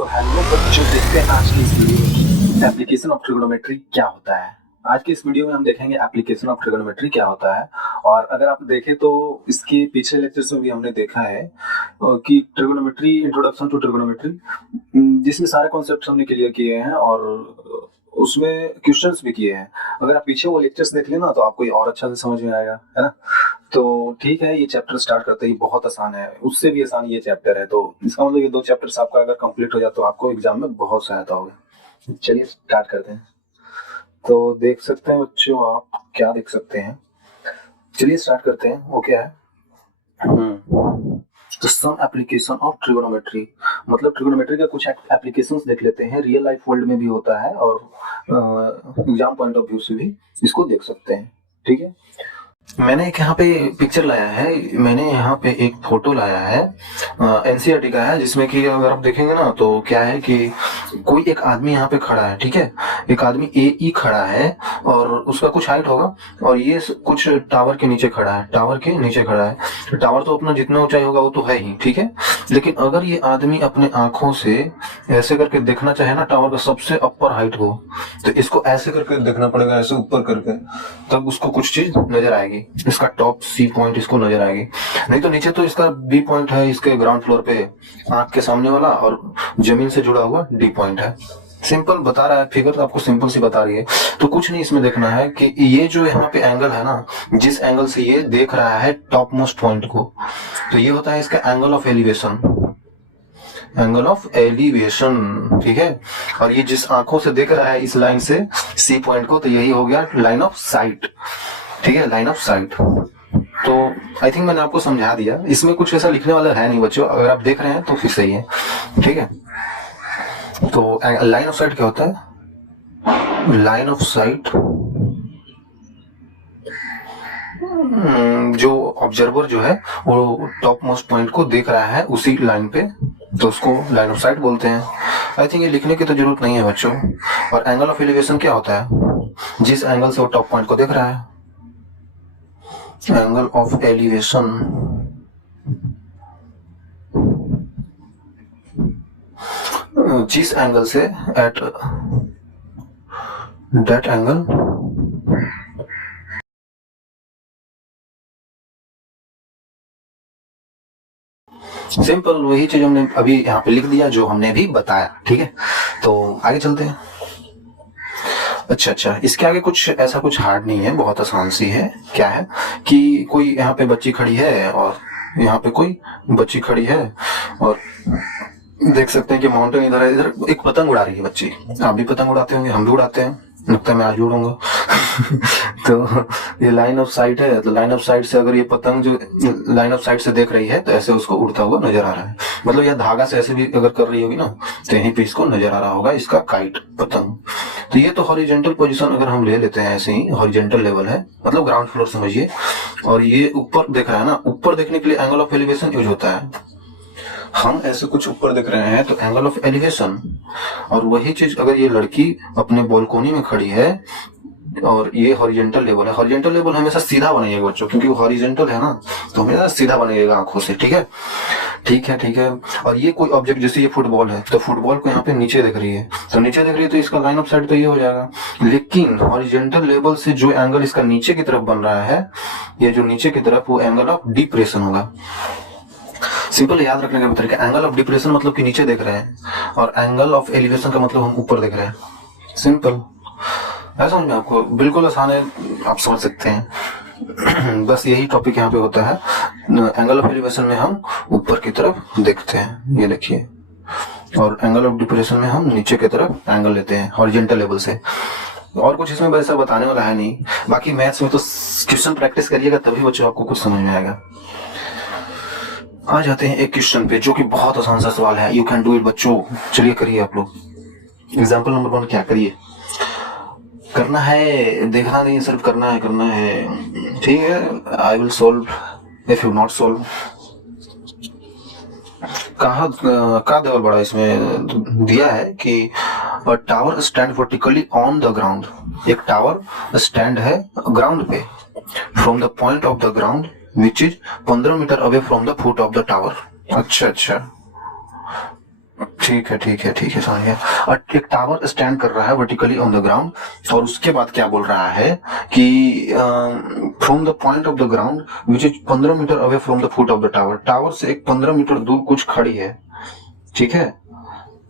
So hello बच्चों, देखते हैं आज की इस वीडियो में एप्लीकेशन ऑफ ट्रिगोनोमेट्री क्या होता है। आज की इस वीडियो में हम देखेंगे एप्लीकेशन ऑफ ट्रिगोनोमेट्री क्या होता है। और अगर आप देखें तो इसके पिछले लेक्चर्स में भी हमने देखा है कि ट्रिगोनोमेट्री, इंट्रोडक्शन टू ट्रिगोनोमेट्री, जिसमें सारे कॉन्सेप्ट हमने क्लियर किए हैं और उसमें क्वेश्चंस भी किए हैं। अगर आप पीछे वो लेक्चर्स देख लेना तो आपको ये और अच्छा से समझ में आएगा, है ना। तो ठीक है, ये चैप्टर स्टार्ट करते ही बहुत आसान है, उससे भी आसान ये चैप्टर है। तो इसका मतलब ये दो चैप्टर्स आपका अगर कंप्लीट हो जाए तो आपको एग्जाम में बहुत सहायता होगी। चलिए स्टार्ट करते हैं। तो देख सकते हैं बच्चों, आप क्या देख सकते हैं। चलिए स्टार्ट करते हैं। वो क्या है, तो सम एप्लीकेशन ऑफ ट्रिगोनोमेट्री, मतलब ट्रिगोनोमेट्री का कुछ एप्लीकेशंस देख लेते हैं। रियल लाइफ वर्ल्ड में भी होता है और एग्जाम पॉइंट ऑफ व्यू से भी इसको देख सकते हैं। ठीक है, मैंने एक यहाँ पे पिक्चर लाया है, मैंने यहाँ पे एक फोटो लाया है, एनसीईआरटी का है, जिसमें कि अगर आप देखेंगे ना तो क्या है कि कोई एक आदमी यहाँ पे खड़ा है। ठीक है, एक आदमी ए खड़ा है और उसका कुछ हाइट होगा और ये कुछ टावर के नीचे खड़ा है, टावर के नीचे खड़ा है। टावर तो अपना जितना ऊंचाई होगा वो तो है ही, ठीक है। लेकिन अगर ये आदमी अपने आंखों से ऐसे करके देखना चाहे ना टावर का सबसे अपर हाइट को, तो इसको ऐसे करके देखना पड़ेगा, ऐसे ऊपर करके, तब उसको कुछ चीज नजर आएगी। इसका टॉप सी पॉइंट इसको नजर आएगी, नहीं तो नीचे तो इसका बी पॉइंट है, इसके ग्राउंड फ्लोर पे आंख के सामने वाला, और जमीन से जुड़ा हुआ डी पॉइंट है। सिंपल बता रहा है, फिगर तो आपको सिंपल सी बता रही है। तो कुछ नहीं इसमें देखना है कि ये जो यहाँ पे एंगल है ना, जिस एंगल से ये देख रहा है टॉप मोस्ट पॉइंट को, तो ये होता है इसका angle of elevation, angle of elevation. ठीक है, और ये जिस आंखों से देख रहा है इस लाइन से सी पॉइंट को, तो यही हो गया लाइन ऑफ साइट। ठीक है, लाइन ऑफ साइट। तो आई थिंक मैंने आपको समझा दिया, इसमें कुछ ऐसा लिखने वाला है नहीं बच्चों, अगर आप देख रहे हैं तो फिर सही है। ठीक है, तो लाइन ऑफ साइट क्या होता है? लाइन ऑफ साइट जो ऑब्जर्वर जो है वो टॉप मोस्ट पॉइंट को देख रहा है उसी लाइन पे, तो उसको लाइन ऑफ साइट बोलते हैं। आई थिंक ये लिखने की तो जरूरत नहीं है बच्चों। और एंगल ऑफ एलिवेशन क्या होता है? जिस एंगल से वो टॉप पॉइंट को देख रहा है, एंगल ऑफ एलिवेशन जिस एंगल से एट दैट एंगल सिंपल वही चीज हमने अभी यहाँ पे लिख दिया जो हमने भी बताया। ठीक है, तो आगे चलते हैं। अच्छा, इसके आगे कुछ ऐसा कुछ हार्ड नहीं है, बहुत आसान सी है। क्या है कि कोई यहाँ पे बच्ची खड़ी है और यहाँ पे कोई बच्ची खड़ी है और देख सकते हैं कि माउंटेन इधर है, इधर एक पतंग उड़ा रही है बच्ची। आप भी पतंग उड़ाते होंगे, हम भी उड़ाते हैं, लगता है मैं आज भी उड़ूंगा। तो ये लाइन ऑफ साइट है, तो लाइन ऑफ साइट से अगर ये पतंग जो लाइन ऑफ साइट से देख रही है तो ऐसे उसको उड़ता हुआ नजर आ रहा है। मतलब यह धागा से ऐसे भी अगर कर रही होगी ना तो यहीं पे इसको नजर आ रहा होगा, इसका काइट, पतंग। तो ये तो हॉरिजेंटल पोजीशन अगर हम ले लेते हैं, ऐसे ही हॉरिजेंटल लेवल है, मतलब ग्राउंड फ्लोर समझिए। और ये ऊपर देख रहा है ना, ऊपर देखने के लिए एंगल ऑफ एलिवेशन यूज होता है। हम ऐसे कुछ ऊपर देख रहे हैं तो एंगल ऑफ एलिवेशन। और वही चीज अगर ये लड़की अपने बालकोनी में खड़ी है और ये हॉरिजेंटल लेवल है, हॉरिजेंटल लेवल हमेशा सीधा बनाइएगा बच्चों, क्योंकि वो हॉरिजेंटल है ना, तो हमेशा सीधा बनाइएगा आंखों से। ठीक है, ठीक है। और ये कोई ऑब्जेक्ट, जैसे ये फुटबॉल है, तो फुटबॉल को यहाँ पे नीचे देख रही है, तो नीचे देख रही है तो इसका लाइन ऑफ साइट तो ये हो जाएगा। लेकिन हॉरिजेंटल लेवल से जो एंगल इसका नीचे की तरफ बन रहा है, ये जो नीचे की तरफ, वो एंगल ऑफ डिप्रेशन होगा। सिंपल याद रखने का तरीका, एंगल ऑफ डिप्रेशन मतलब कि नीचे देख रहे हैं, और एंगल ऑफ एलिवेशन का मतलब हम ऊपर देख रहे हैं। सिंपल है, समझ में आपको बिल्कुल आसान है, आप समझ सकते हैं। बस यही टॉपिक यहाँ पे होता है। एंगल ऑफ एलिवेशन में हम ऊपर की तरफ देखते हैं, ये देखिए, और एंगल ऑफ डिप्रेशन में हम नीचे की तरफ एंगल लेते हैं हॉरिजेंटल लेवल से। और कुछ इसमें वैसा बताने वाला है नहीं। बाकी मैथ्स में तो क्वेश्चन प्रैक्टिस करिएगा तभी बच्चों आपको कुछ समझ में आएगा। आ जाते हैं एक क्वेश्चन पे जो कि बहुत आसान सा सवाल है। यू कैन डू इट बच्चों, चलिए करिए आप लोग। एग्जाम्पल नंबर 1 क्या करिए, करना है, देखना नहीं, सिर्फ करना है। ठीक है, I will solve if you not solve. कहा देवल बड़ा इसमें दिया है कि tower stand vertically on the ground, एक टावर स्टैंड है ग्राउंड पे, from the point of the ground which is 15 metre away from the foot of the tower. अच्छा, ठीक है ठीक है ठीक है, समझ गया। और एक टावर स्टैंड कर रहा है वर्टिकली ऑन द ग्राउंड, और उसके बाद क्या बोल रहा है कि from the point of the ground which is 15 metre away from the foot of the tower, tower से एक 15 मीटर दूर कुछ खड़ी है। ठीक है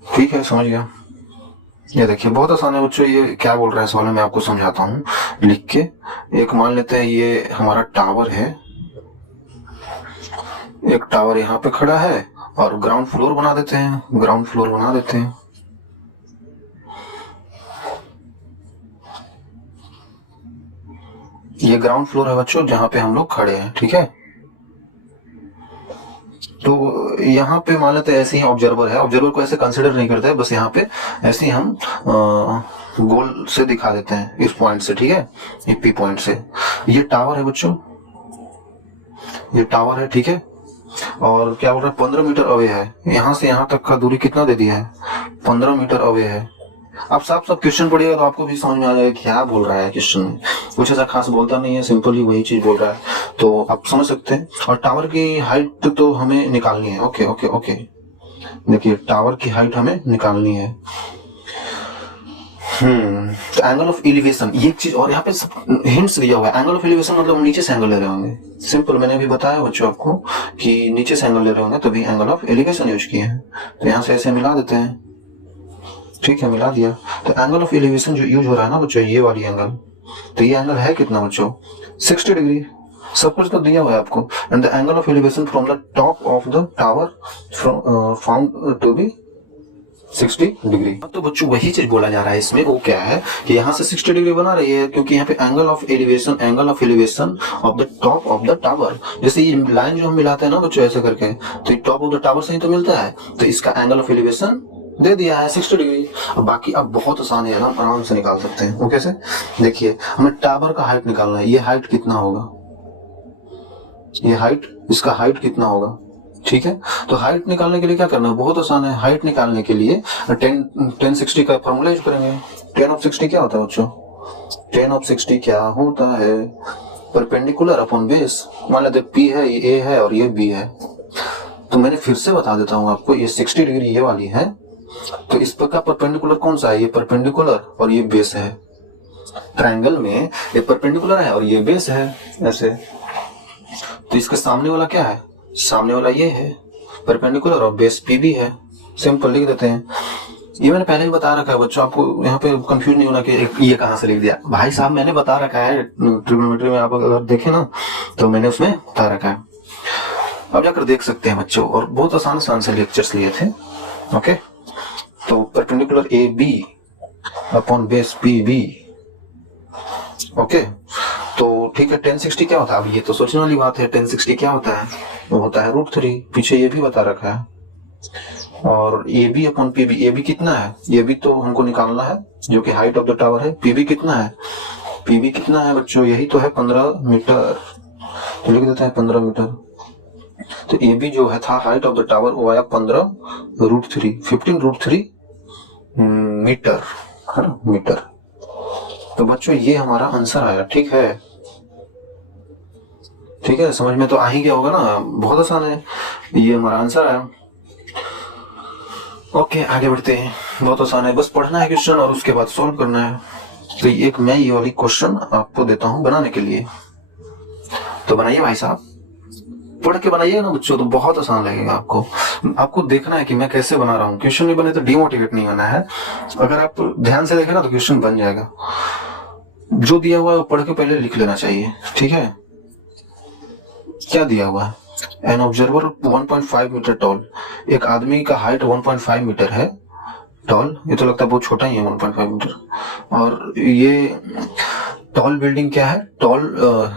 ठीक है, समझ गया। ये देखिए बहुत आसान है बच्चों, ये क्या बोल रहा है सवाल में मैं आपको समझाता हूँ लिख के। एक मान लेते हैं ये हमारा टावर है, एक टावर यहाँ पे खड़ा है, और ग्राउंड फ्लोर बना देते हैं, ग्राउंड फ्लोर बना देते हैं। ये ग्राउंड फ्लोर है बच्चों जहां पे हम लोग खड़े हैं। ठीक है, तो यहाँ पे मान लेते हैं ऐसे ही ऑब्जर्वर है, ऑब्जर्वर को ऐसे कंसिडर नहीं करते, बस यहाँ पे ऐसे ही हम गोल से दिखा देते हैं इस पॉइंट से। ठीक है, ये पी पॉइंट से। ये टावर है बच्चों, ये टावर है। ठीक है, और क्या बोल रहा है 15 मीटर अवे है, यहाँ से यहाँ तक का दूरी कितना दे दिया है 15 मीटर अवे है। आप साफ साफ क्वेश्चन पढ़िएगा तो आपको भी समझ में आ जाएगा क्या बोल रहा है क्वेश्चन में, कुछ ऐसा खास बोलता नहीं है, सिंपली वही चीज बोल रहा है, तो आप समझ सकते हैं। और टावर की हाइट तो हमें निकालनी है। ओके ओके ओके, देखिए टावर की हाइट हमें निकालनी है। तो एंगल ऑफ एलिवेशन, ये चीज और यहाँ पे हिंट्स दिया हुआ है। एंगल ऑफ एलिवेशन मतलब हम नीचे से एंगल ले रहे होंगे, सिंपल मैंने अभी बताया बच्चों आपको कि नीचे से एंगल ले रहे होंगे तभी एंगल ऑफ एलिवेशन यूज किए हैं। तो यहाँ से ऐसे मिला देते हैं। ठीक है, मिला दिया। तो एंगल ऑफ एलिवेशन जो यूज हो रहा है ना बच्चों, ये वाली एंगल, तो ये एंगल है कितना बच्चों 60 डिग्री। सब कुछ तो दिया हुआ है आपको। And the angle of elevation from the top of the tower found to be 60 degree. तो बच्चों वही चीज बोला जा रहा है इसमें, वो क्या है कि यहाँ से 60 डिग्री बना रही है, क्योंकि यहाँ पे angle of elevation of the top of the tower, जैसे ये लाइन जो हम मिलाते हैं ना बच्चों ऐसे करके, तो टॉप ऑफ द टावर से ही तो मिलता है, तो इसका एंगल ऑफ एलिवेशन दे दिया है 60 डिग्री। अब बाकी अब बहुत आसान है ना, आराम से निकाल सकते हैं। वो कैसे, देखिए हमें टावर का हाइट निकालना है, ये हाइट कितना होगा, ये हाइट, इसका हाइट कितना होगा। ठीक है, तो हाइट निकालने के लिए क्या करना है, बहुत आसान है। हाइट निकालने के लिए 10 का फॉर्मूला यूज करेंगे। 10 ऑफ 60 क्या होता है बच्चों, 10 ऑफ 60 क्या होता है, परपेंडिकुलर अपॉन बेस। मान लेते पी है, ये ए है और ये बी है, तो मैंने फिर से बता देता हूँ आपको, ये 60 डिग्री ये वाली है, तो इस पर का परपेंडिकुलर कौन सा है, ये परपेंडिकुलर और ये बेस है। ट्रायंगल में ये परपेंडिकुलर है और ये बेस है ऐसे, तो इसके सामने वाला क्या है, सामने वाला ये है परपेंडिकुलर और बेस पी भी है। सिंपल लिख देते हैं। ये मैंने पहले ही बता रखा है बच्चों, आपको यहाँ पे कंफ्यूज नहीं होना कि ये कहाँ से लिख दिया। भाई साहब मैंने बता रखा है, ट्रिग्नोमेट्री में आप अगर देखें ना तो मैंने उसमें बता रखा है, अब जाकर देख सकते हैं बच्चों। और बहुत आसान से लेक्चर्स लिए थे। ओके, तो perpendicular A B upon base P B. Okay, तो ठीक है। 1060 क्या होता है, अब ये तो सोचने वाली बात है। 1060 क्या होता है, वो होता है √3, पीछे ये भी बता रखा है। और A B upon P B, A B कितना है, ये भी तो हमको निकालना है, जो कि हाइट ऑफ द टावर है। पी बी कितना है, पी बी कितना है बच्चों, यही तो है 15 मीटर, तो लिख देते हैं 15 मीटर। तो ए बी जो है था हाइट ऑफ द टावर, वो आया 15√3, 15√3 मीटर, है ना, मीटर। तो बच्चों ये हमारा आंसर आया। ठीक है, ठीक है, समझ में तो आ ही गया होगा ना, बहुत आसान है, ये हमारा आंसर आया। ओके, आगे बढ़ते हैं। बहुत आसान है, बस पढ़ना है क्वेश्चन और उसके बाद सॉल्व करना है। तो एक मैं ये वाली क्वेश्चन आपको देता हूं बनाने के लिए, तो बनाइए भाई साहब, पढ़ के बनाइए ना बच्चों, तो बहुत आसान लगेगा आपको। आपको देखना है कि मैं कैसे बना रहा हूँ, क्वेश्चन नहीं बने तो डिमोटिवेट नहीं होना है। अगर आप ध्यान से देखें ना तो क्वेश्चन बन जाएगा। जो दिया हुआ है वो पढ़ के पहले लिख लेना चाहिए। ठीक है, क्या दिया हुआ है, एन ऑब्जर्वर 1.5 मीटर टॉल, एक आदमी का हाइट 1.5 मीटर है टॉल, ये तो लगता है बहुत छोटा ही है 1.5 मीटर। और ये टॉल बिल्डिंग क्या है, tall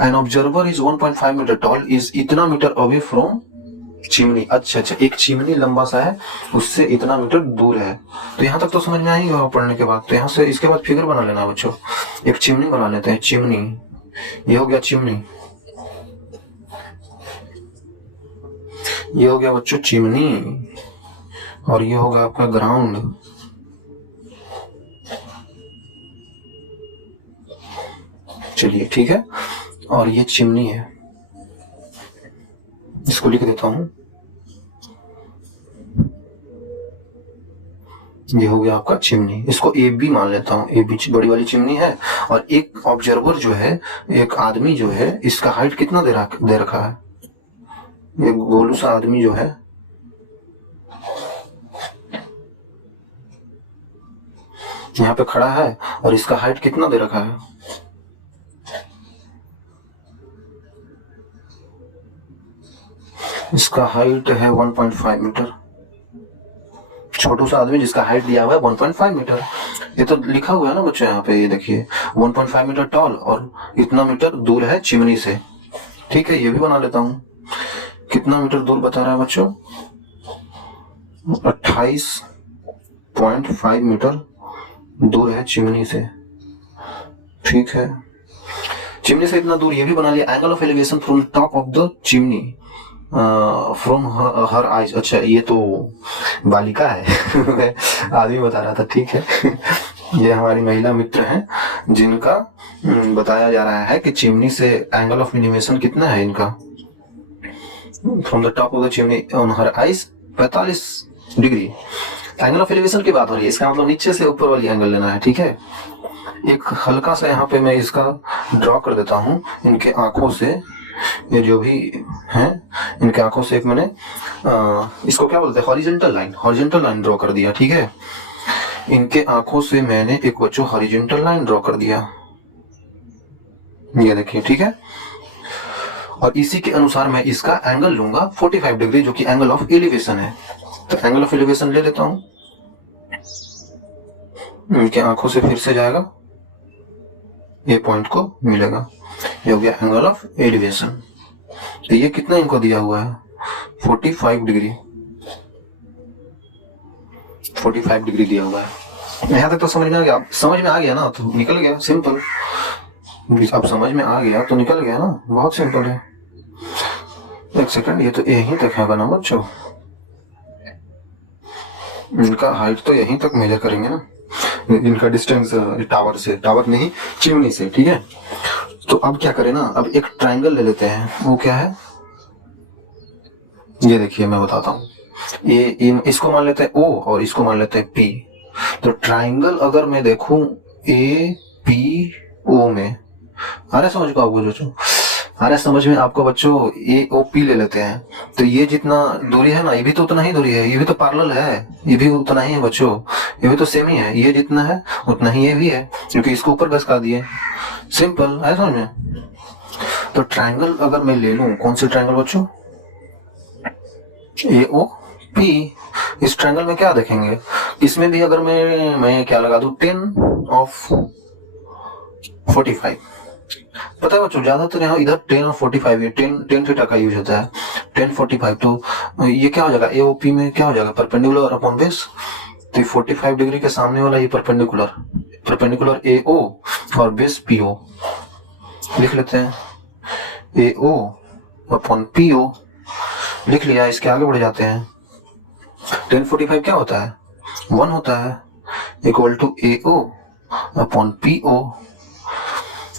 an observer is 1.5 metre tall is इतना मीटर अवे फ्रॉम चिमनी। अच्छा, एक चिमनी लंबा सा है, उससे इतना मीटर दूर है। तो यहाँ तक तो समझ में आएगा पढ़ने के बाद। तो यहाँ से इसके बाद फिगर बना लेना बच्चों, एक चिमनी बना लेते हैं। चिमनी, ये हो गया चिमनी, ये हो गया बच्चों चिमनी, और ये होगा आपका ग्राउंड। चलिए ठीक है, और ये चिमनी है, इसको लिख देता हूं। ये हो गया आपका चिमनी, इसको ए बी मान लेता हूँ, ए बी बड़ी वाली चिमनी है। और एक ऑब्जर्वर जो है, एक आदमी जो है, इसका हाइट कितना दे रखा है, एक गोलू सा आदमी जो है, यहाँ पे खड़ा है और इसका हाइट कितना दे रखा है, इसका हाइट है 1.5 मीटर। छोटू सा आदमी जिसका हाइट दिया हुआ है 1.5 मीटर। ये तो लिखा हुआ है ना बच्चों यहाँ पे, ये देखिए 1.5 मीटर टॉल और इतना मीटर दूर है चिमनी से। ठीक है, ये भी बना लेता हूँ। कितना मीटर दूर बता रहा है बच्चों, 28.5 मीटर दूर है चिमनी से। ठीक है, चिमनी से इतना दूर, ये भी बना लिया। Angle of elevation from top of the chimney from her eyes. अच्छा, ये तो बालिका है आदमी बता रहा था। ठीक है ये हमारी महिला मित्र हैं जिनका बताया जा रहा है कि चिमनी से एंगल ऑफ एलिवेशन कितना है इनका, from the top of the chimney on her eyes 45 degree. Angle of elevation की बात हो रही है, इसका मतलब नीचे से ऊपर वाली एंगल लेना है। ठीक है, एक हल्का सा यहाँ पे मैं इसका ड्रॉ कर देता हूँ इनके आंखों से। ये जो भी हैं इनके आंखों से एक मैंने इसको क्या बोलते हैं, हॉरिजॉन्टल लाइन ड्रॉ कर दिया। ठीक है, इनके आंखों से मैंने एक बच्चों हॉरिजॉन्टल लाइन ड्रॉ कर दिया, ये देखिए। ठीक है, और इसी के अनुसार मैं इसका एंगल लूंगा 45 डिग्री, जो कि एंगल ऑफ एलिवेशन है। तो एंगल ऑफ एलिवेशन ले लेता हूं, इनके आंखों से फिर से जाएगा, ये पॉइंट को मिलेगा, ये हो गया एंगल ऑफ एलिवेशन। तो ये कितना इनको दिया हुआ है, 45 डिग्री, 45 डिग्री दिया हुआ है। यहाँ तक तो समझ में आ गया, समझ में आ गया ना तो निकल गया, सिंपल। अब समझ में आ गया तो निकल गया ना, बहुत सिंपल है। एक सेकंड, ये तो यहीं तक है बना बच्चों, इनका हाइट तो यहीं तक मेजर करेंगे ना, इनका डिस्टेंस टावर से, टावर नहीं चिमनी से। ठीक है, तो अब क्या करें ना, अब एक ट्रायंगल ले लेते हैं। वो क्या है, ये देखिए मैं बताता हूँ। ये इसको मान लेते हैं O और इसको मान लेते हैं P। तो ट्रायंगल अगर मैं देखूं APO में, आ रहा समझ को आपको जो आ रहा समझ में आपको बच्चों, AOP ले लेते हैं। तो ये जितना दूरी है ना, ये भी तो उतना ही दूरी है, ये भी तो पैरेलल है, ये भी उतना ही है बच्चों, ये भी तो सेम ही है। ये जितना है उतना ही ये भी है, क्योंकि इसको ऊपर घसका दिए। सिंपल है समझ में। तो ट्रायंगल अगर मैं ले लूं, कौन सी ट्रायंगल बच्चों, AOP। इस ट्रायंगल में क्या देखेंगे, इसमें भी अगर मैं क्या लगा दूं, 10/45। पता है बच्चों, ज्यादातर यहाँ इधर 10 और 45 है, 10 थीटा का यूज होता है, 10/45। तो ये क्या हो जाएगा, AOP में क्या हो जाएगा, परपेंडिकुलर अपॉन बेस। तो 45 डिग्री के सामने वाला ये परपेंडिकुलर AO और बेस PO लिख लेते हैं, AO अपॉन PO लिख लिया। इसके आगे बढ़ जाते हैं, 10/45 क्या होता है, 1 होता है, equal to AO upon PO।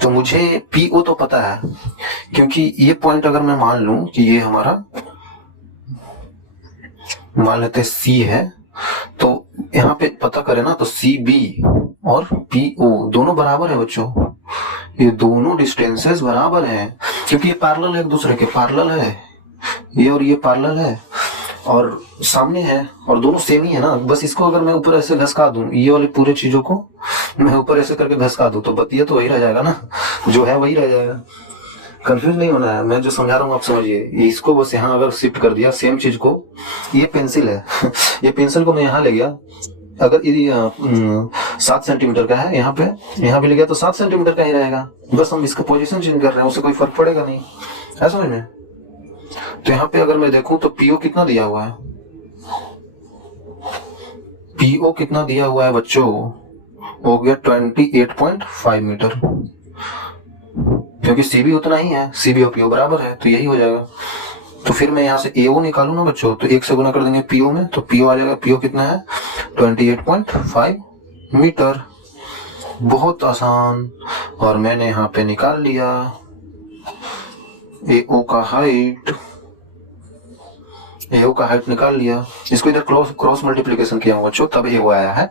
तो मुझे PO तो पता है, क्योंकि ये पॉइंट अगर मैं मान लूं कि ये हमारा, मान लेते हैं C है, तो यहाँ पे पता करें ना तो CB और PO दोनों बराबर है बच्चों, ये दोनों डिस्टेंसेस बराबर हैं, क्योंकि ये पैरेलल है, एक दूसरे के पैरेलल है, ये और ये पैरेलल है और सामने है, और दोनों सेम ही है ना। बस इसको अगर मैं ऊपर ऐसे घसका दूं, ये वाली पूरे चीजों को मैं ऊपर ऐसे करके घसका दूं, तो बतिया तो वही रह जाएगा ना, जो है वही रह जाएगा। कंफ्यूज नहीं होना है, मैं जो समझा रहा हूँ आप समझिए। इसको बस यहाँ अगर शिफ्ट कर दिया सेम चीज को, ये पेंसिल है ये पेंसिल को मैं यहाँ ले गया, अगर 7 सेंटीमीटर का है, यहाँ भी ले गया तो 7 सेंटीमीटर का ही रहेगा। बस हम इसका पोजीशन चेंज कर रहे हैं, उससे कोई फर्क पड़ेगा नहीं, है समझ में। तो यहाँ पे अगर मैं देखूं तो PO कितना दिया हुआ है, PO कितना दिया हुआ है बच्चों, हो गया 28.5 मीटर, क्योंकि CB उतना ही है, CB और PO बराबर है, तो यही हो जाएगा। तो फिर मैं यहाँ से AO निकालू ना बच्चों, तो 1 से गुना कर देंगे PO में, तो PO आ जाएगा, PO कितना है 28.5 मीटर। बहुत आसान। और मैंने यहाँ पे निकाल लिया AO का हाइट एओ का हाइट निकाल लिया, इसको इधर क्रॉस मल्टीप्लीकेशन किया हुआ बच्चों, तब एओ आया है।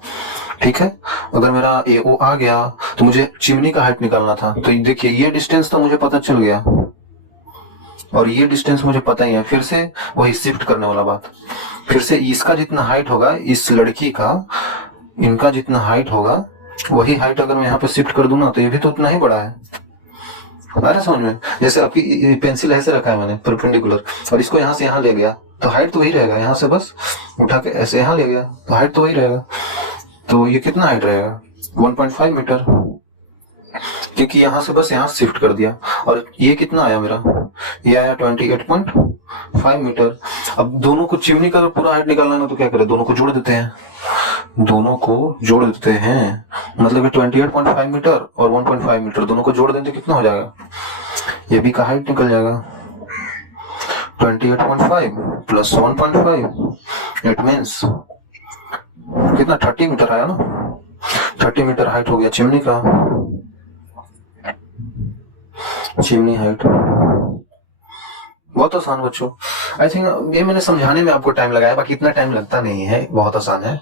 ठीक है, अगर मेरा एओ आ गया तो मुझे चिमनी का हाइट निकालना था। तो देखिए ये डिस्टेंस तो मुझे पता चल गया और ये डिस्टेंस मुझे पता ही है। फिर से वही शिफ्ट करने वाला बात, फिर से इसका जितना हाइट होगा, इस लड़की का, इनका जितना हाइट होगा वही हाइट अगर मैं यहाँ पे शिफ्ट कर दूं ना तो ये भी तो उतना ही बड़ा है। आ रहा समझ में? जैसे आपकी पेंसिल ऐसे रखा है मैंने परपेंडिकुलर, और इसको यहाँ से यहाँ ले गया तो हाइट तो वही रहेगा। यहाँ से बस उठा के ऐसे यहाँ ले गया तो हाइट तो वही रहेगा। तो ये कितना हाइट रहेगा? 1.5 मीटर, क्योंकि यहाँ से बस यहाँ शिफ्ट कर दिया। और ये कितना आया मेरा? ये आया 28.5 मीटर। अब दोनों को, चिमनी का पूरा हाइट निकालना है तो क्या करें, दोनों को जोड़ देते हैं। दोनों को जोड़ देते हैं, मतलब 28.5 मीटर और 1.5 मीटर दोनों को जोड़ दें तो कितना हो जाएगा? ये भी का हाइट निकल जाएगा 28.5 प्लस 1.5, इट मीन्स कितना? 30 मीटर आया ना। 30 मीटर हाइट हो गया चिमनी का, चिमनी हाइट। बहुत आसान बच्चों, आई थिंक ये मैंने समझाने में आपको टाइम लगाया, बाकी इतना टाइम लगता नहीं है, बहुत आसान है।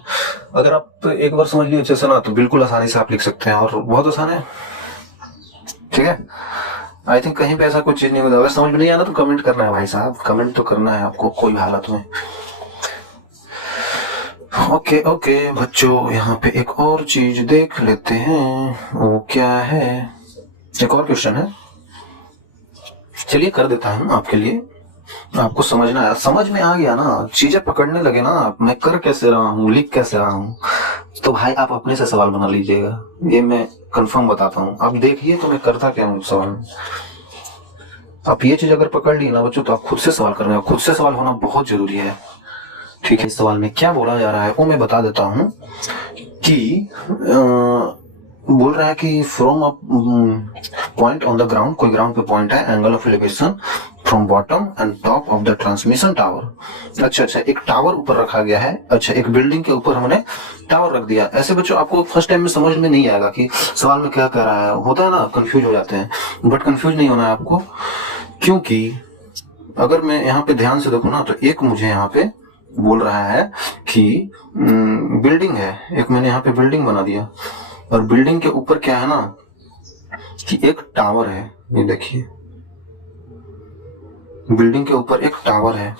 अगर आप एक बार समझ लिए अच्छे से ना तो बिल्कुल आसानी से आप लिख सकते हैं, और बहुत आसान है। ठीक है, आई थिंक कहीं पे ऐसा कुछ चीज नहीं होता। अगर समझ में नहीं आना तो कमेंट करना है भाई साहब, कमेंट तो करना है आपको कोई भी हालत में। ओके ओके बच्चों, यहाँ पे एक और चीज देख लेते हैं, वो क्या है? एक और क्वेश्चन है, चलिए कर देता हूँ आपके लिए। आपको समझना है, समझ में आ गया ना, चीजें पकड़ने लगे ना, मैं कर कैसे रहा हूँ, लिख कैसे रहा हूँ, तो भाई आप अपने से सवाल बना लीजिएगा। ये मैं कंफर्म बताता हूँ, आप देखिए तो मैं करता क्या हूँ सवाल। आप ये चीज अगर पकड़ ली ना बच्चों तो आप खुद से सवाल करना है, खुद से सवाल होना बहुत जरूरी है। ठीक है, इस सवाल में क्या बोला जा रहा है वो मैं बता देता हूँ कि बोल रहा है कि from a point on the ground, कोई ग्राउंड पे पॉइंट है, angle of elevation from bottom and top of the transmission tower. अच्छा, एक टावर ऊपर रखा गया है। अच्छा, एक बिल्डिंग के ऊपर हमने टावर रख दिया। ऐसे बच्चों आपको फर्स्ट टाइम में समझ में नहीं आएगा कि सवाल में क्या कह रहा है, होता है ना, कंफ्यूज हो जाते हैं। बट कंफ्यूज नहीं होना है आपको, क्योंकि अगर मैं यहाँ पे ध्यान से देखूँ ना तो एक मुझे यहाँ पे बोल रहा है कि बिल्डिंग है, एक मैंने यहाँ पे बिल्डिंग बना दिया, और बिल्डिंग के ऊपर क्या है ना कि एक टावर है। ये देखिए, बिल्डिंग के ऊपर एक टावर है।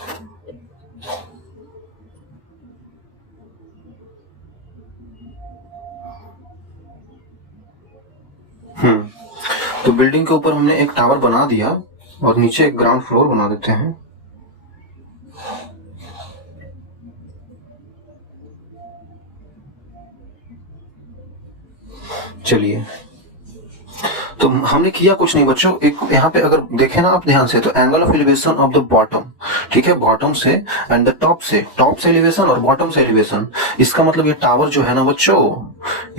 तो बिल्डिंग के ऊपर हमने एक टावर बना दिया और नीचे एक ग्राउंड फ्लोर बना देते हैं। चलिए, तो हमने किया कुछ नहीं बच्चों, एक यहाँ पे अगर देखें ना आप ध्यान से, तो angle of elevation of the bottom, ठीक है, बॉटम से एंड द टॉप से एलिवेशन और बॉटम से एलिवेशन। इसका मतलब ये टावर जो है ना बच्चों,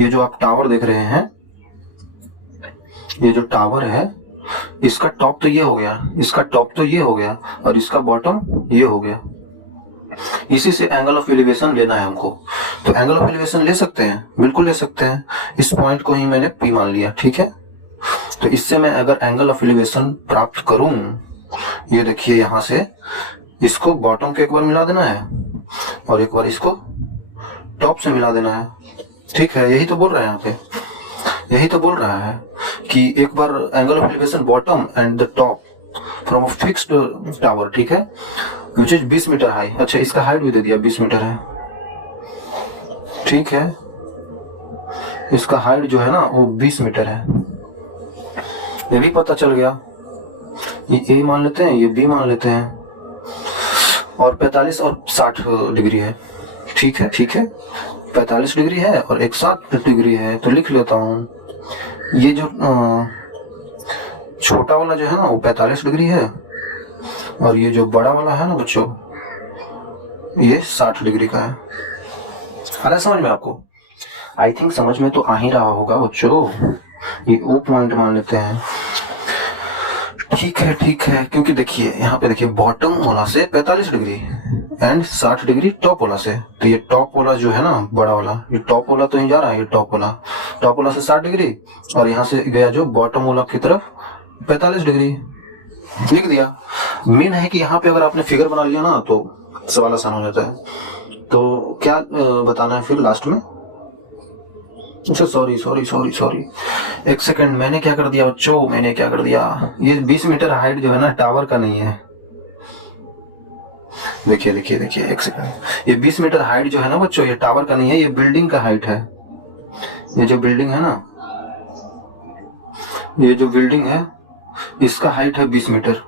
ये जो आप टावर देख रहे हैं, ये जो टावर है, इसका टॉप तो ये हो गया, इसका टॉप तो ये हो गया, और इसका बॉटम ये हो गया। इसी से एंगल ऑफ एलिवेशन लेना है हमको। तो एंगल ऑफ एलिवेशन ले सकते हैं, बिल्कुल ले सकते हैं। इस पॉइंट को ही मैंने पी मान लिया, ठीक है। तो इससे मैं अगर एंगल ऑफ एलिवेशन प्राप्त करूं, ये देखिए यहां से इसको बॉटम के एक बार मिला देना है और एक बार इसको टॉप से मिला देना है, ठीक है। यही तो बोल रहा है यहाँ पे, यही तो बोल रहा है कि एक बार angle of elevation bottom end the top from a fixed tower, ठीक है, विच इज 20 मीटर हाई। अच्छा, इसका हाइट भी दे दिया 20 मीटर है, ठीक है। इसका हाइट जो है ना वो 20 मीटर है, ये भी पता चल गया। ये ए मान लेते हैं, ये बी मान लेते हैं, और 45 और 60 डिग्री है, ठीक है, ठीक है। 45 डिग्री है और एक 60 डिग्री है, तो लिख लेता हूँ। ये जो छोटा वाला जो है ना वो 45 डिग्री है, और ये जो बड़ा वाला है ना बच्चों, ये 60 डिग्री का है। आ रहा है समझ में आपको? आई थिंक समझ में तो आ ही रहा होगा बच्चों। ये ओ पॉइंट मान लेते हैं, ठीक है, ठीक है। क्योंकि देखिए यहाँ पे देखिए, बॉटम वाला से 45 डिग्री एंड 60 डिग्री टॉप वाला से, तो ये टॉप वाला जो है ना बड़ा वाला, ये टॉप वाला तो ही जा रहा है, ये टॉप वाला से 60 डिग्री, और यहाँ से गया जो बॉटम वाला की तरफ 45 डिग्री, लिख दिया। मेन है कि यहाँ पे अगर आपने फिगर बना लिया ना तो सवाल आसान हो जाता है। तो क्या बताना है फिर लास्ट में? अच्छा सॉरी, एक सेकंड, मैंने क्या कर दिया बच्चों, मैंने क्या कर दिया, ये 20 मीटर हाइट जो है ना टावर का नहीं है। देखिए एक सेकंड, ये 20 मीटर हाइट जो है ना बच्चों, ये टावर का नहीं है, ये बिल्डिंग का हाइट है। ये जो बिल्डिंग है ना, ये जो बिल्डिंग है इसका हाइट है 20 मीटर।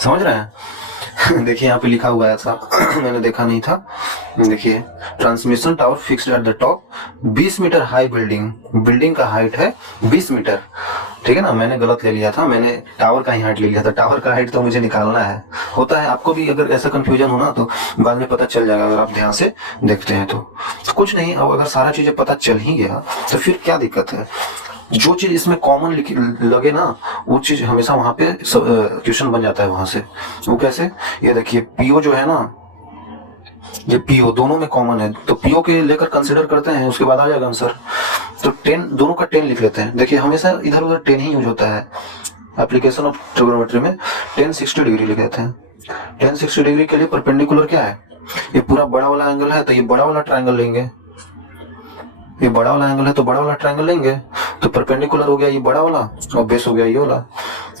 समझ रहे हैं? देखिए यहाँ पे लिखा हुआ है ऐसा, मैंने देखा नहीं था। देखिए, transmission tower fixed at the top, 20 metre high building, building का हाइट है 20 मीटर। ठीक है ना, मैंने गलत ले लिया था, मैंने टावर का ही हाइट ले लिया था। टावर का हाइट तो मुझे निकालना है, होता है आपको भी अगर ऐसा कंफ्यूजन हो ना तो बाद में पता चल जाएगा अगर आप ध्यान से देखते हैं तो। कुछ नहीं, अब अगर सारा चीजें पता चल ही गया तो फिर क्या दिक्कत है। जो चीज इसमें कॉमन लगे ना वो चीज हमेशा वहां पे क्वेश्चन बन जाता है वहां से। वो कैसे? ये देखिए पीओ जो है ना, ये पीओ दोनों में कॉमन है, तो पीओ के लेकर कंसीडर करते हैं, उसके बाद आ जाएगा आंसर। तो 10 दोनों का 10 लिख लेते हैं। देखिए हमेशा इधर उधर 10 ही यूज होता है एप्लीकेशन ऑफ ट्रिगोनोमेट्री में। 10 60 डिग्री लिख देते हैं। 10 60 डिग्री के लिए परपेंडिकुलर क्या है? ये पूरा बड़ा वाला एंगल है तो ये बड़ा वाला ट्रायंगल लेंगे। ये बड़ा वाला एंगल है तो बड़ा वाला ट्रायंगल लेंगे। तो परपेंडिकुलर हो गया ये बड़ा वाला और बेस हो गया ये वाला।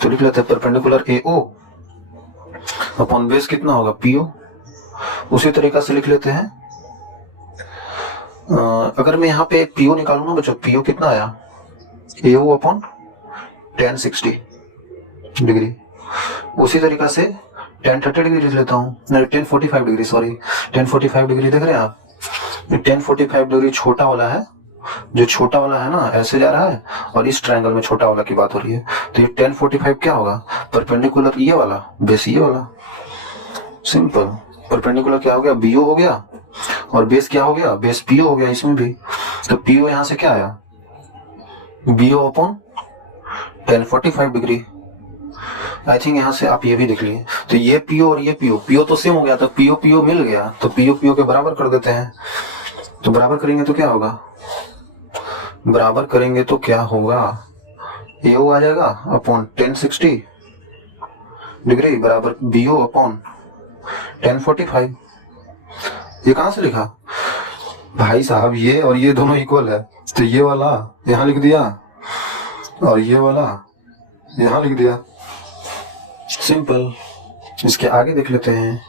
तो लिख लेते हैं परपेंडिकुलर AO अपॉन बेस कितना होगा PO। उसी तरीका से लिख लेते हैं अगर मैं यहाँ पे एक PO निकालू ना बच्चों, PO कितना आया? AO upon 10 60 degree. उसी तरीका से 10 30 डिग्री लिख लेता हूँ, नहीं 10 45 डिग्री, सॉरी 10 45 डिग्री देख रहे हैं आप? 10 45 डिग्री छोटा वाला है, जो छोटा वाला है ना ऐसे जा रहा है और इस ट्रायंगल में छोटा वाला की बात हो रही है। तो ये 10 45 क्या होगा? परपेंडिकुलर ये वाला, बेस ये वाला। सिंपल। परपेंडिकुलर क्या हो गया? BO हो गया, और बेस क्या हो गया? बेस PO हो गया इसमें भी। तो PO यहां से क्या आया? BO upon 10 45 degree. I think यहां से आप ये भी देख लिए। तो ये PO और ये PO तो सेम हो गया, तो PO मिल गया, तो PO के बराबर कर देते हैं। तो बराबर करेंगे तो क्या होगा? बराबर करेंगे तो क्या होगा? AO आ जाएगा अपॉन 10 60 डिग्री बराबर BO अपॉन 10 45। ये कहां से लिखा भाई साहब? ये और ये दोनों इक्वल है, तो ये वाला यहां लिख दिया और ये वाला यहां लिख दिया। सिंपल। इसके आगे देख लेते हैं।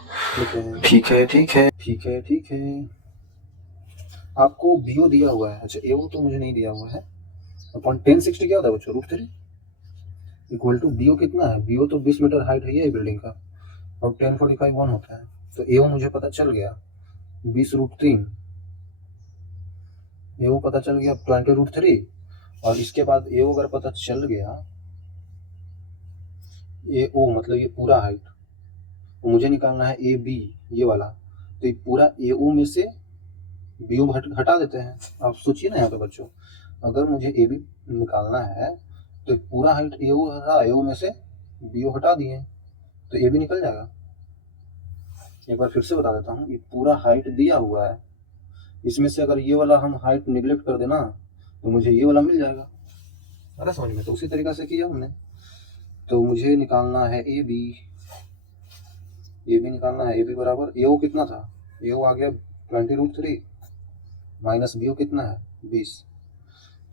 ठीक है। आपको BO दिया हुआ है, अच्छा AO तो मुझे नहीं दिया हुआ है। अपॉन 10 60 क्या होता है बच्चों? √3 इक्वल टू BO कितना है? BO तो 20 मीटर हाइट है ये बिल्डिंग का, और 10 45 1 होता है। तो AO मुझे पता चल गया 20 √3, AO पता चल गया 20 √3, और इसके बाद AO अगर पता चल गया, AO मतलब ये पूरा हाइट, तो मुझे निकालना है AB ये वाला। तो ये पूरा AO में से BO हटा देते हैं। आप सोचिए ना यहाँ पे बच्चों, अगर मुझे AB निकालना है तो पूरा हाइट AO था, AO में से BO हटा दिए तो AB निकल जाएगा। एक बार फिर से बता देता हूँ, ये पूरा हाइट दिया हुआ है, इसमें से अगर ये वाला हम हाइट निगलेक्ट कर देना तो मुझे ये वाला मिल जाएगा। अरे समझ में? तो उसी तरीका से किया हमने। तो मुझे निकालना है AB निकालना है। AB बराबर AO कितना था? AO आ गया 20 √3 माइनस BO कितना है? 20।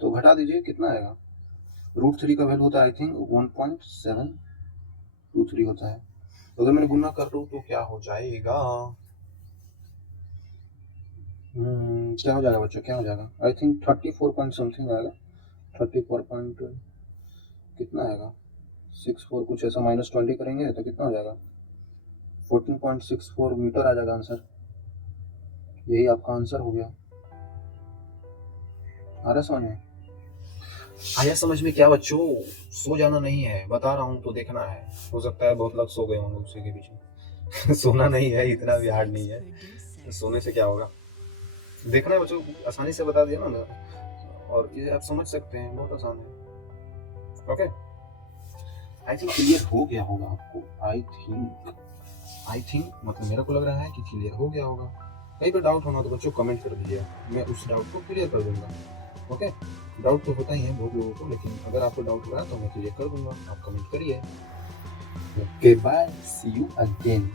तो घटा दीजिए कितना आएगा? √3 का वैल्यू होता है आई थिंक 1.723 होता है। तो अगर मैंने गुना कर लूँ तो क्या हो जाएगा? क्या हो जाएगा बच्चों? क्या हो जाएगा? आई थिंक 34 पॉइंट समथिंग आएगा। 34 पॉइंट कितना आएगा? 64 कुछ ऐसा, माइनस 20 करेंगे तो कितना हो जाएगा? 14.64 मीटर आ जाएगा आंसर। यही आपका आंसर हो गया। आ रहा समझ में? आया समझ में? क्या बच्चों, सो जाना नहीं है, बता रहा हूँ तो देखना है। हो सकता है बहुत लोग सो गए होंगे उसी के पीछे। सोना नहीं है, इतना भी हार्ड नहीं है। तो सोने से क्या होगा? देखना है बच्चों, आसानी से बता दिया ना, और ये आप समझ सकते हैं, बहुत आसान है। ओके, आई थिंक क्लियर हो गया होगा आपको। आई थिंक मतलब मेरे को लग रहा है कि क्लियर हो गया होगा। कहीं पर डाउट होना तो बच्चों कमेंट कर दीजिए, मैं उस डाउट को क्लियर कर दूंगा। ओके, डाउट तो होता ही है बहुत लोगों को, लेकिन अगर आपको डाउट हुआ तो मैं क्लियर कर दूंगा। आप कमेंट करिए। Okay bye, see you again.